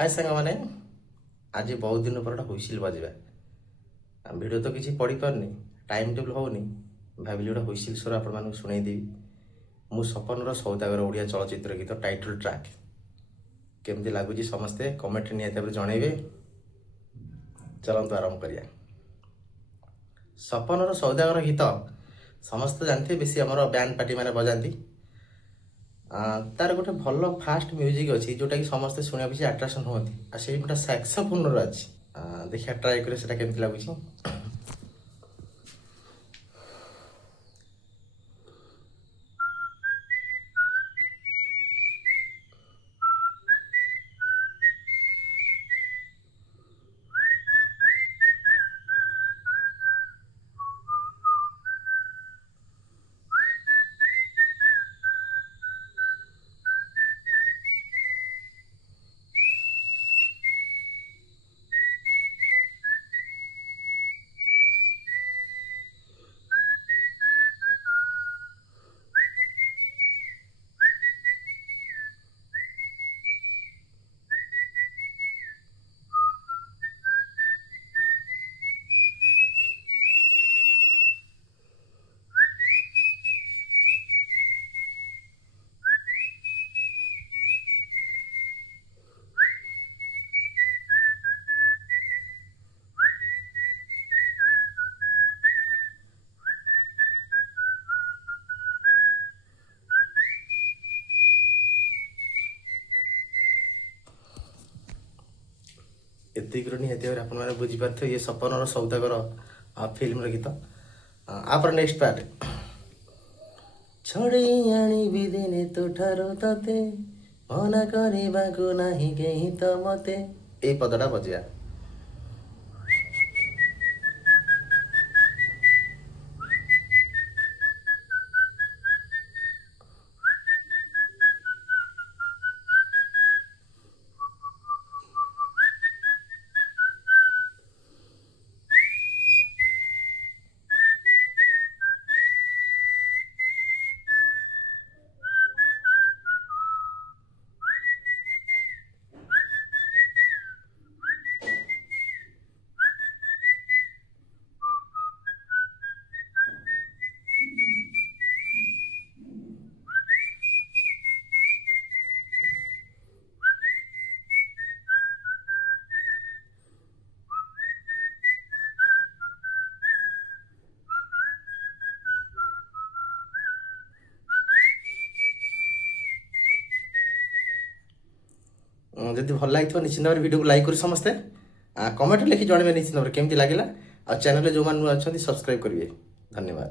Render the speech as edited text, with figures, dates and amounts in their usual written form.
हाय सांग मैंने आज बहुत दिन पर हुइसिल बजा भिडियो तो किसी पढ़ी पारनी टाइम टेबल होनी भाविली गोटे हुइसिल स्वर आपण शुणेदेवी मु सपनर सौदागर ओडिया चलचित्र गीत टाइटल ट्रैक केमती लगुच समस्ते कमेंट निहाती जनइबे। चलतु आरंभ करिया। सपनर सौदागर गीत समस्त जानते बेसी आमर बैंड पार्टी मैंने बजाती तार गोटे भल फास्ट म्यूजिक अच्छी जोटा कि समस्ते शुणा भी आट्राक्शन होती से गोटे सैक्सोफोन अच्छी देखिए ट्राए कर केमती लगुच। एतिक निहाती भाव बुझीपार ये सपनर सौदागर फिल्म गीत। आप नेक्स्ट पार्ट छड़े आनी दिने तो ठारो तते मना करने नाही कहीं तो मते ये पदटा बजा। जदि भल लगी निश्चित भाव वीडियो को लाइक कर समस्ते कमेंट लिखि जनइबे निश्चित भाव केमती लगे और चैनल जो नुआ अच्छा सब्सक्राइब करेंगे। धन्यवाद।